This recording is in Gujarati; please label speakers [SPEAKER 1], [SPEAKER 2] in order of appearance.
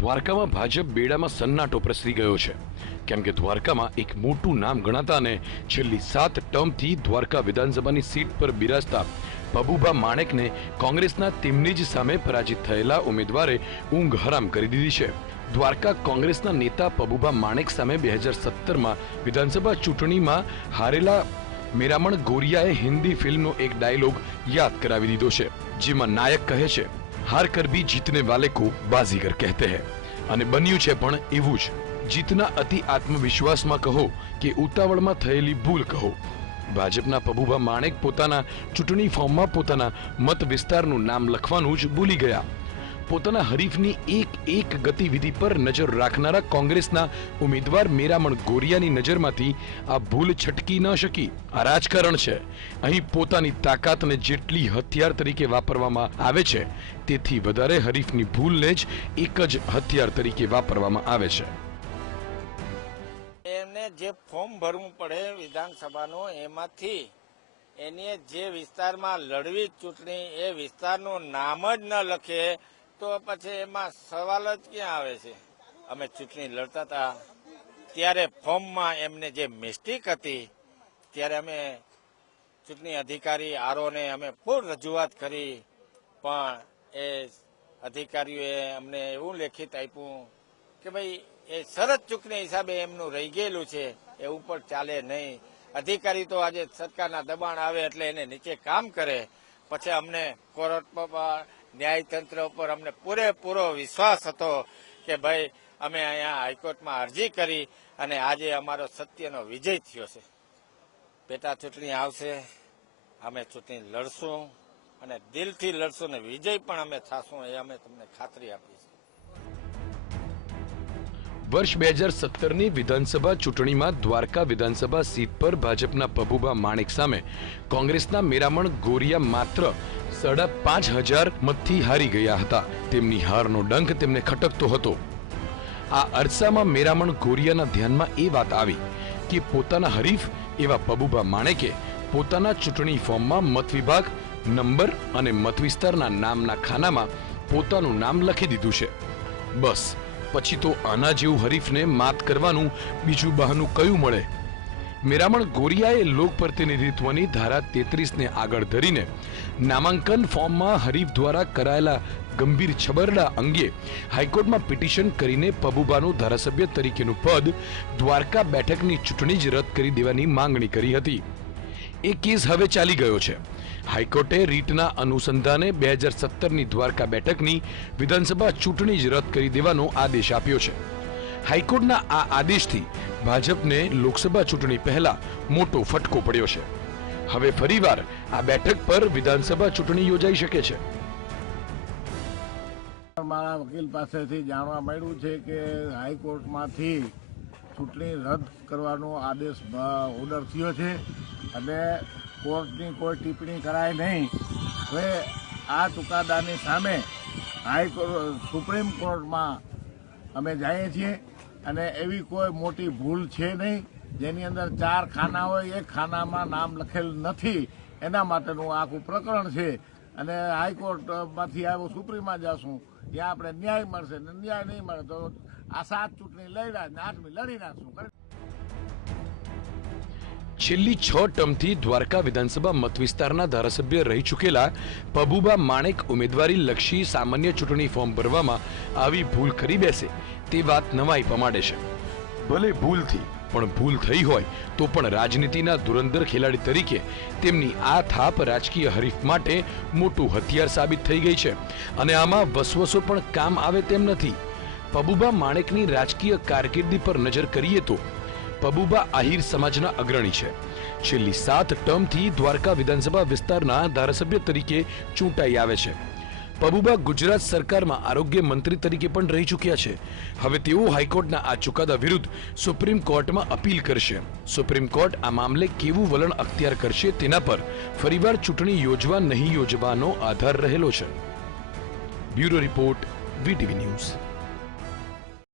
[SPEAKER 1] દ્વારકામાં ભાજપ બેડામાં સન્નાટો પ્રસરી ગયો છે. કેમ કે દ્વારકામાં એક મોટું નામ ગણાતા અને છેલ્લી સાત ટર્મથી દ્વારકા વિધાનસભાની સીટ પર બિરાજતા પબુભા માણેકને કોંગ્રેસના તેમની જ સામે પરાજિત થયેલા ઉમેદવારે ઊંઘ હરામ કરી દીધી છે. દ્વારકા કોંગ્રેસના નેતા પબુભા માણેક સામે બે હજાર સત્તરમાં વિધાનસભા ચૂંટણીમાં હારેલા મેરામણ ગોરિયાએ હિન્દી ફિલ્મનો એક ડાયલોગ યાદ કરાવી દીધો છે, જેમાં નાયક કહે છે હાર કર ભી જીતને વાલે કો બાજીગર કહેતે હૈ. અને બન્યું છે પણ એવું જ. જીતના અતિ આત્મવિશ્વાસમાં કહો કે ઉતાવળમાં થયેલી ભૂલ કહો. ભાજપના પબુભા માણેક પોતાના ચૂંટણી ફોર્મમાં પોતાના મત વિસ્તારનું નામ લખવાનું જ ભૂલી ગયા. પોતાના હરીફની એક એક ગતિવિધિ પર નજર રાખનારા કોંગ્રેસના ઉમેદવાર મેરામણ ગોરિયાની નજરમાંથી આ ભૂલ છટકી ન શકી. આ રાજકારણ છે. અહીં પોતાની તાકાતને જેટલી હથિયાર તરીકે વાપરવામાં આવે છે, તેથી વધારે હરીફની ભૂલને જ એક જ હથિયાર તરીકે વાપરવામાં આવે છે.
[SPEAKER 2] એમને જે ફોર્મ ભરવું પડે વિધાનસભાનું, એમાંથી એને જે વિસ્તારમાં લડવી ચૂંટણી, એ વિસ્તારનું નામ જ ન લખે તો પછી એમાં સવાલ જ ક્યાં આવે છે? અમે ચૂંટણી લડતા હતા. ત્યારે ફોર્મમાં એમને જે મિસ્ટેક હતી, ત્યારે અમે ચૂંટણી અધિકારી આરોને અમે પૂર રજૂઆત કરી. પણ એ અધિકારીઓએ અમને એવું લેખિત આપ્યું કે ભાઈ, એ શરત ચૂંટણી હિસાબે એમનું રહી ગયેલું છે, એ ઉપર ચાલે નહીં. અધિકારી તો આજે સરકારના દબાણ આવે એટલે એને નીચે કામ કરે. પછી અમને કોર્ટમાં ન્યાયતંત્ર ઉપર અમને પૂરેપૂરો વિશ્વાસ હતો કે ભાઈ, અમે અહીંયા હાઈકોર્ટમાં અરજી કરી અને આજે અમારો સત્યનો વિજય થયો છે. પેટા ચૂંટણી આવશે, અમે ચૂંટણી લડશું અને દિલથી લડશું ને વિજય પણ અમે થાશું એ અમે તમને ખાતરી આપીશું.
[SPEAKER 1] વર્ષ બે હજાર સત્તરની વિધાનસભા ચૂંટણીમાં દ્વારકા વિધાનસભા સીટ પર ભાજપના પબુભા માણેક સામે કોંગ્રેસના મેરામણ ગોરિયા માત્ર સાડા પાંચ હજાર મતથી હારી ગયા હતા. તેમની હારનો ડંખ તેમને ખટકતો હતો. આ અરસામાં મેરામણ ગોરિયાના ધ્યાનમાં એ વાત આવી કે પોતાના હરીફ એવા પબુભા માણેકે પોતાના ચૂંટણી ફોર્મમાં મત વિભાગ, નંબર અને મત વિસ્તારના નામના ખાનામાં પોતાનું નામ લખી દીધું છે. બસ. પછી તો આના જેવું હરીફને માત કરવાનું બીજું બહાનું કયું મળે? મેરામણ ગોરિયાએ લોક પ્રતિનિધિત્વની ધારા તેત્રીસને આગળ ધરીને નામાંકન ફોર્મમાં હરીફ દ્વારા કરાયેલા ગંભીર છબરડા અંગે હાઈકોર્ટમાં પિટિશન કરીને પબુબાનું ધારાસભ્ય તરીકેનું પદ દ્વારકા બેઠકની ચૂંટણી જ રદ કરી દેવાની માંગણી કરી હતી. એ કેસ હવે ચાલી ગયો છે. હાઈકોર્ટે રીટના અનુસંધાને બે હજાર સત્તરની દ્વારકા બેઠકની વિધાનસભા ચૂંટણી જ રદ કરી દેવાનો આદેશ આપ્યો છે. હાઈકોર્ટના આ આદેશથી ભાજપને લોકસભા ચૂંટણી પહેલા મોટો ફટકો પડ્યો છે. હવે ફરીવાર આ બેઠક પર વિધાનસભા ચૂંટણી યોજાઈ શકે છે.
[SPEAKER 3] મારા વકીલ પાસેથી જાણવા મળ્યું છે કે હાઈકોર્ટમાંથી ચૂંટણી રદ કરવાનો આદેશ ઓર્ડર થયો છે અને કોર્ટની કોઈ ટિપ્પણી કરાય નહીં. હવે આ ચુકાદાની સામે હાઈકોર્ટ સુપ્રીમ કોર્ટમાં અમે જઈએ છીએ અને એવી કોઈ મોટી ભૂલ છે નહીં, જેની અંદર ચાર ખાના હોય, એક ખાનામાં નામ લખેલ નથી. એના માટેનું આખું પ્રકરણ છે. અને હાઈકોર્ટમાંથી આવ્યો સુપ્રીમમાં જશું, ત્યાં આપણે ન્યાય મળશે. ને ન્યાય નહીં મળે તો આ સાત ચૂંટણી લડ્યા ને આઠમી લડી નાખશું.
[SPEAKER 1] છેલ્લી છ ટર્મથી દ્વારકા વિધાનસભા મતવિસ્તારના ધારાસભ્ય રહી ચૂકેલા પબુબા માણેક ઉમેદવારી લક્ષી સામાન્ય ચૂંટણી ફોર્મ ભરવામાં આવી ભૂલ કરી બેસે તે વાત નવાઈ પમાડે છે. ભલે ભૂલથી, પણ ભૂલ થઈ હોય તો પણ રાજનીતિના ધુરંધર ખેલાડી તરીકે તેમની આ થાપ રાજકીય હરીફ માટે મોટું હથિયાર સાબિત થઈ ગઈ છે અને આમાં વસવસો પણ કામ આવે તેમ નથી. પબુબા માણેકની રાજકીય કારકિર્દી પર નજર કરીએ તો પબુબા આહિર સમાજના અગ્રણી છે. છેલ્લી સાત ટર્મથી દ્વારકા વિધાનસભા વિસ્તારના ધારાસભ્ય તરીકે ચૂંટાઈ આવે છે. પબુબા ગુજરાત સરકારમાં આરોગ્ય મંત્રી તરીકે પણ રહી ચૂક્યા છે. હવે તેઓ હાઈકોર્ટના આ ચુકાદા વિરુદ્ધ સુપ્રીમ કોર્ટમાં અપીલ કરશે. સુપ્રીમ કોર્ટ આ મામલે કેવું વલણ અખ્તિયાર કરશે તેના પર ફરીવાર ચૂંટણી યોજવા નહીં યોજવાનો આધાર રહેલો છે. Bureau report, VTV news.